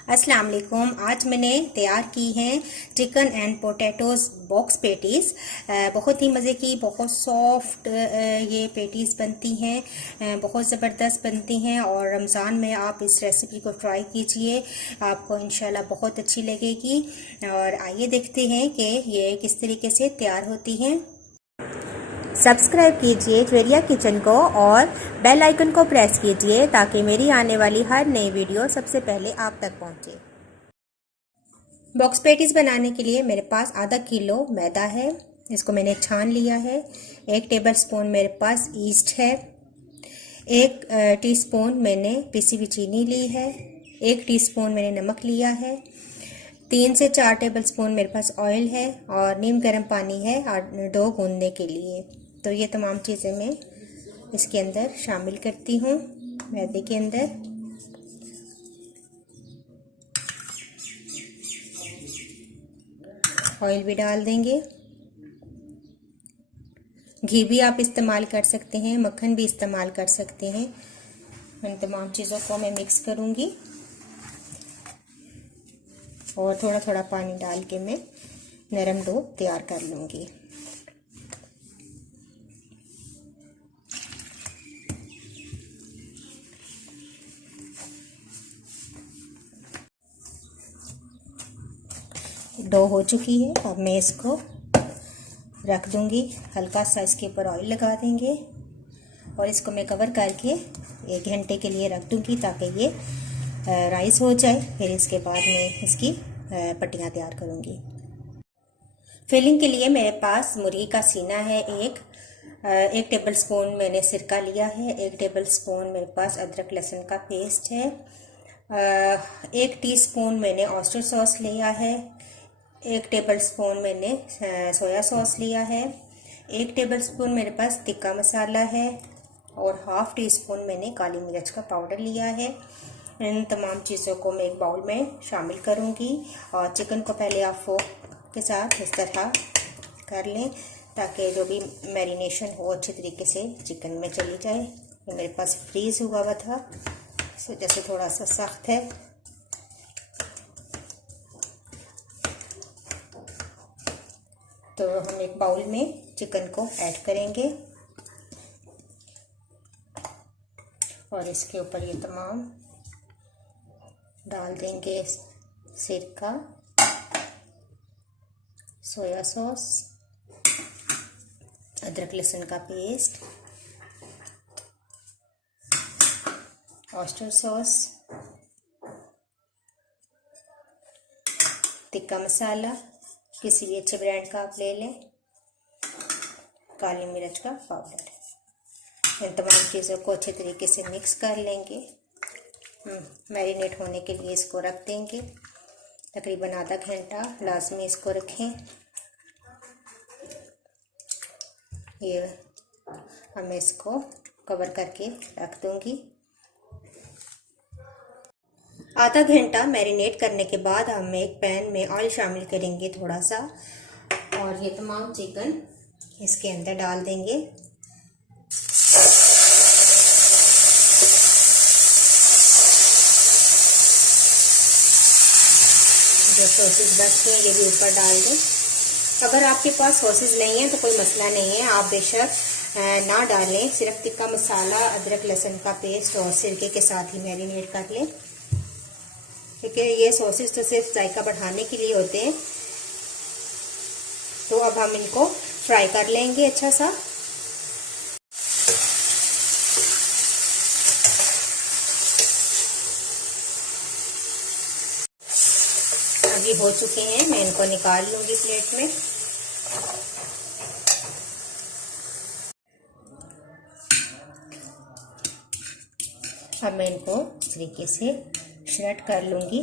अस्सलाम वालेकुम। आज मैंने तैयार की हैं chicken and potatoes box patties. बहुत ही मज़े की, बहुत सॉफ्ट ये पेटीज़ बनती हैं, बहुत ज़बरदस्त बनती हैं। और रमज़ान में आप इस रेसिपी को ट्राई कीजिए, आपको इंशाल्लाह बहुत अच्छी लगेगी। और आइए देखते हैं कि ये किस तरीके से तैयार होती हैं। सब्सक्राइब कीजिए ज्वेरिया किचन को और बेल आइकन को प्रेस कीजिए ताकि मेरी आने वाली हर नई वीडियो सबसे पहले आप तक पहुंचे। बॉक्स पेटीज बनाने के लिए मेरे पास आधा किलो मैदा है, इसको मैंने छान लिया है। 1 टेबलस्पून मेरे पास ईस्ट है। 1 टीस्पून मैंने पिसी हुई चीनी ली है। 1 टीस्पून मैंने नमक लिया है। 3 से 4 टेबलस्पून मेरे पास ऑयल है और नीम गर्म पानी है डो गूंदने के लिए। तो ये तमाम चीज़ें मैं इसके अंदर शामिल करती हूँ मैदे के अंदर। ऑयल भी डाल देंगे। घी भी आप इस्तेमाल कर सकते हैं, मक्खन भी इस्तेमाल कर सकते हैं। इन तमाम चीज़ों को मैं मिक्स करूँगी और थोड़ा थोड़ा पानी डाल के मैं नरम डो तैयार कर लूँगी। डो हो चुकी है, अब मैं इसको रख दूँगी। हल्का सा इसके ऊपर ऑयल लगा देंगे और इसको मैं कवर करके 1 घंटे के लिए रख दूँगी ताकि ये राइस हो जाए। फिर इसके बाद मैं इसकी पट्टियाँ तैयार करूँगी। फिलिंग के लिए मेरे पास मुर्गी का सीना है। 1 टेबलस्पून मैंने सिरका लिया है। 1 टेबलस्पून मेरे पास अदरक लहसुन का पेस्ट है। 1 टीस्पून मैंने ऑयस्टर सॉस लिया है। 1 टेबलस्पून मैंने सोया सॉस लिया है। 1 टेबलस्पून मेरे पास टिक्का मसाला है और ½ टीस्पून मैंने काली मिर्च का पाउडर लिया है। इन तमाम चीज़ों को मैं एक बाउल में शामिल करूंगी और चिकन को पहले आप फोक के साथ इस तरह कर लें ताकि जो भी मैरिनेशन हो अच्छे तरीके से चिकन में चली जाए। ये मेरे पास फ्रीज़ हुआ हुआ था, इस वजह से थोड़ा सा सख्त है। तो हम एक बाउल में चिकन को ऐड करेंगे और इसके ऊपर ये तमाम डाल देंगे सिरका, सोया सॉस, अदरक लहसुन का paste, oyster sauce, tikka masala किसी भी अच्छे ब्रांड का आप ले लें, काली मिर्च का पाउडर। इन तमाम चीज़ों को अच्छे तरीके से मिक्स कर लेंगे। मैरिनेट होने के लिए इसको रख देंगे। तकरीबन आधा घंटा लाजमी इसको रखें। ये मैं इसको कवर करके रख दूंगी। आधा घंटा मैरिनेट करने के बाद हम एक पैन में ऑयल शामिल करेंगे थोड़ा सा और ये तमाम चिकन इसके अंदर डाल देंगे। जो सॉसेज बचते हैं ये भी ऊपर डाल दें। अगर आपके पास सॉसेज नहीं है तो कोई मसला नहीं है, आप बेशक ना डालें। सिर्फ टिक्का मसाला, अदरक लहसुन का पेस्ट और सिरके के साथ ही मैरिनेट कर लें, क्योंकि ये सॉसेज तो सिर्फ जायका बढ़ाने के लिए होते हैं। तो अब हम इनको फ्राई कर लेंगे अच्छा सा। अभी हो चुके हैं, मैं इनको निकाल लूंगी प्लेट में। अब मैं इनको इस तरीके से श्रेड कर लूंगी।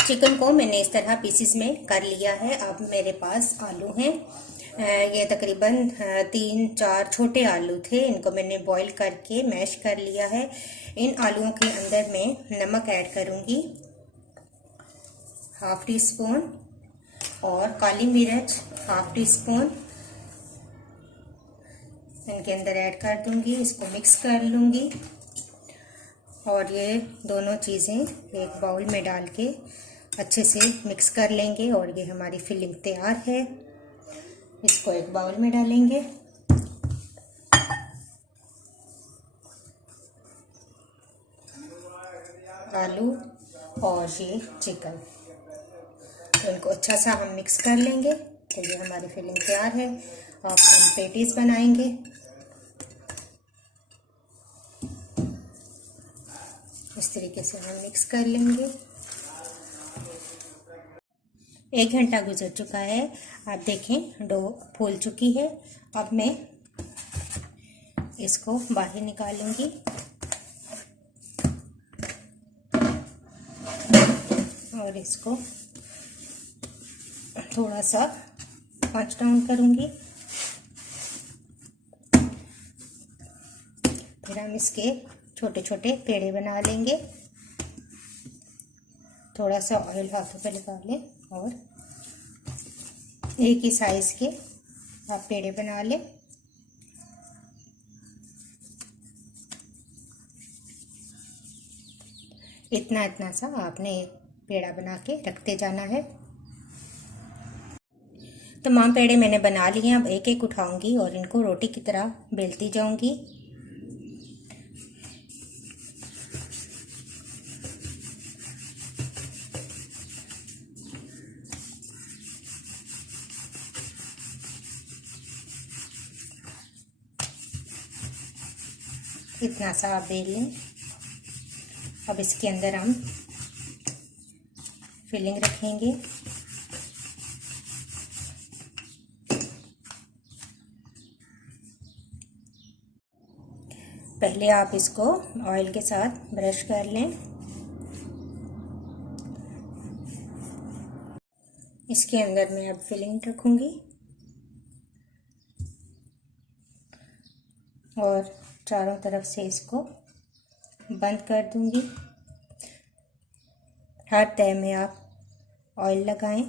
चिकन को मैंने इस तरह पीसेस में कर लिया है। अब मेरे पास आलू हैं, ये तकरीबन 3-4 छोटे आलू थे। इनको मैंने बॉईल करके मैश कर लिया है। इन आलूओं के अंदर मैं नमक ऐड करूंगी ½ टीस्पून और काली मिर्च ½ टीस्पून इनके अंदर ऐड कर दूंगी, इसको मिक्स कर लूंगी और ये दोनों चीज़ें एक बाउल में डाल के अच्छे से मिक्स कर लेंगे। और ये हमारी फिलिंग तैयार है। इसको एक बाउल में डालेंगे। आलू और ये चिकन, तो इनको अच्छा सा हम मिक्स कर लेंगे। तो ये हमारी फिलिंग तैयार है। अब हम पेटीज बनाएंगे। इस तरीके से हम मिक्स कर लेंगे। 1 घंटा गुजर चुका है। आप देखें डो फूल चुकी है। अब मैं इसको बाहर निकालूंगी और इसको थोड़ा सा आंच डाउन करूंगी। फिर हम इसके छोटे छोटे पेड़े बना लेंगे। थोड़ा सा ऑयल हाथों पे लगा लें और एक ही साइज के आप पेड़े बना लें। इतना इतना सा आपने एक पेड़ा बना के रखते जाना है। तमाम पेड़े मैंने बना लिए। अब एक एक उठाऊंगी और इनको रोटी की तरह बेलती जाऊंगी। इतना सा आप बेल लें। अब इसके अंदर हम फिलिंग रखेंगे। पहले आप इसको ऑयल के साथ ब्रश कर लें। इसके अंदर मैं अब फिलिंग रखूंगी और चारों तरफ से इसको बंद कर दूंगी। हर तह में आप ऑयल लगाएं।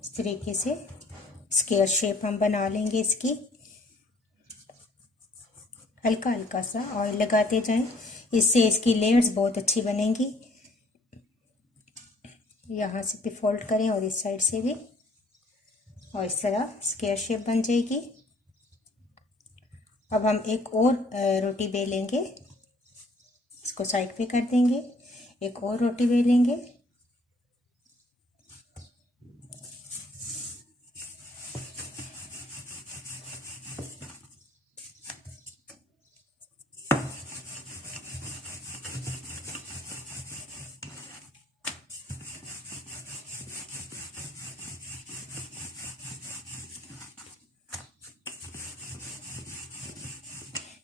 इस तरीके से स्क्वायर शेप हम बना लेंगे इसकी। हल्का हल्का सा ऑयल लगाते जाएं, इससे इसकी लेयर्स बहुत अच्छी बनेंगी। यहाँ से भी फोल्ड करें और इस साइड से भी, और इस तरह स्क्वायर शेप बन जाएगी। अब हम एक और रोटी बेलेंगे। इसको साइड पे कर देंगे। एक और रोटी बेलेंगे।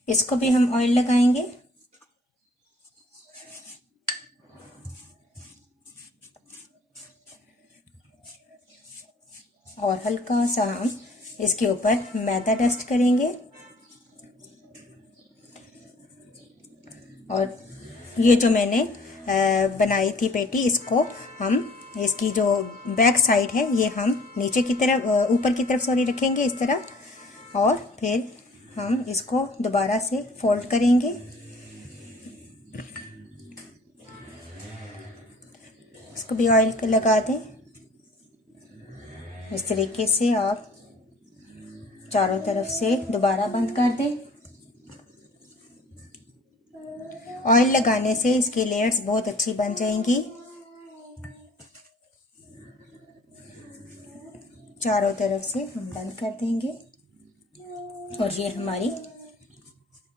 इसको भी हम ऑयल लगाएंगे। और हल्का सा हम इसके ऊपर मैदा डस्ट करेंगे। और ये जो मैंने बनाई थी पेटी, इसको हम इसकी जो बैक साइड है ये हम नीचे की तरफ, ऊपर की तरफ सॉरी रखेंगे इस तरह। और फिर हम इसको दोबारा से फोल्ड करेंगे। इसको भी ऑयल लगा दें। इस तरीके से आप चारों तरफ से दोबारा बंद कर दें। ऑयल लगाने से इसकी लेयर्स बहुत अच्छी बन जाएंगी। चारों तरफ से हम बंद कर देंगे और ये हमारी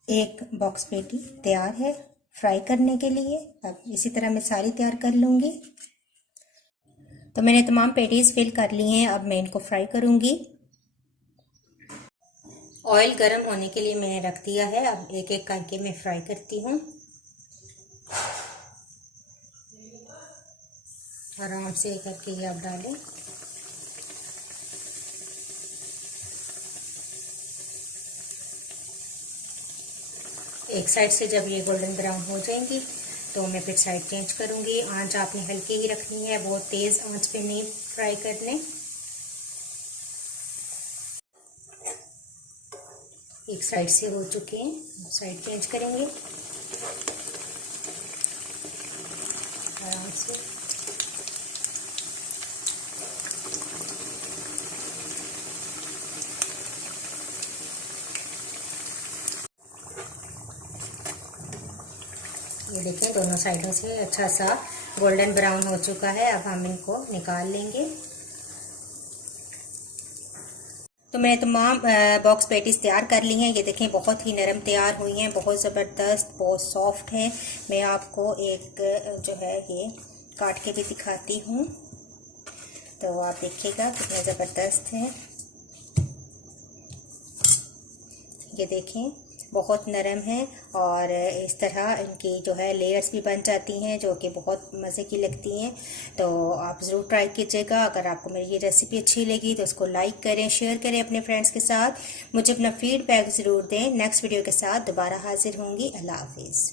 एक बॉक्स पेटी तैयार है फ्राई करने के लिए। अब इसी तरह मैं सारी तैयार कर लूँगी। तो मैंने तमाम पेटीज फिल कर ली हैं। अब मैं इनको फ्राई करूँगी। ऑयल गर्म होने के लिए मैंने रख दिया है। अब एक एक करके मैं फ्राई करती हूँ। आराम से करके ये आप डालें। एक साइड से जब ये गोल्डन ब्राउन हो जाएंगी तो मैं फिर साइड चेंज करूँगी। आंच आपने हल्की ही रखनी है, बहुत तेज़ आंच पे नहीं फ्राई करने। एक साइड से हो चुके हैं, साइड चेंज करेंगे आराम से। ये देखें दोनों साइडों से अच्छा सा गोल्डन ब्राउन हो चुका है। अब हम इनको निकाल लेंगे। तो मैंने तमाम बॉक्स पैटीज तैयार कर ली हैं। ये देखें बहुत ही नरम तैयार हुई हैं, बहुत ज़बरदस्त, बहुत सॉफ्ट हैं। मैं आपको एक जो है ये काट के भी दिखाती हूँ, तो आप देखिएगा कितने ज़बरदस्त हैं। ये देखें बहुत नरम है और इस तरह इनकी जो है लेयर्स भी बन जाती हैं, जो कि बहुत मज़े की लगती हैं। तो आप ज़रूर ट्राई कीजिएगा। अगर आपको मेरी ये रेसिपी अच्छी लगी तो उसको लाइक करें, शेयर करें अपने फ्रेंड्स के साथ। मुझे अपना फीडबैक ज़रूर दें। नेक्स्ट वीडियो के साथ दोबारा हाजिर होंगी। अल्लाह हाफिज़।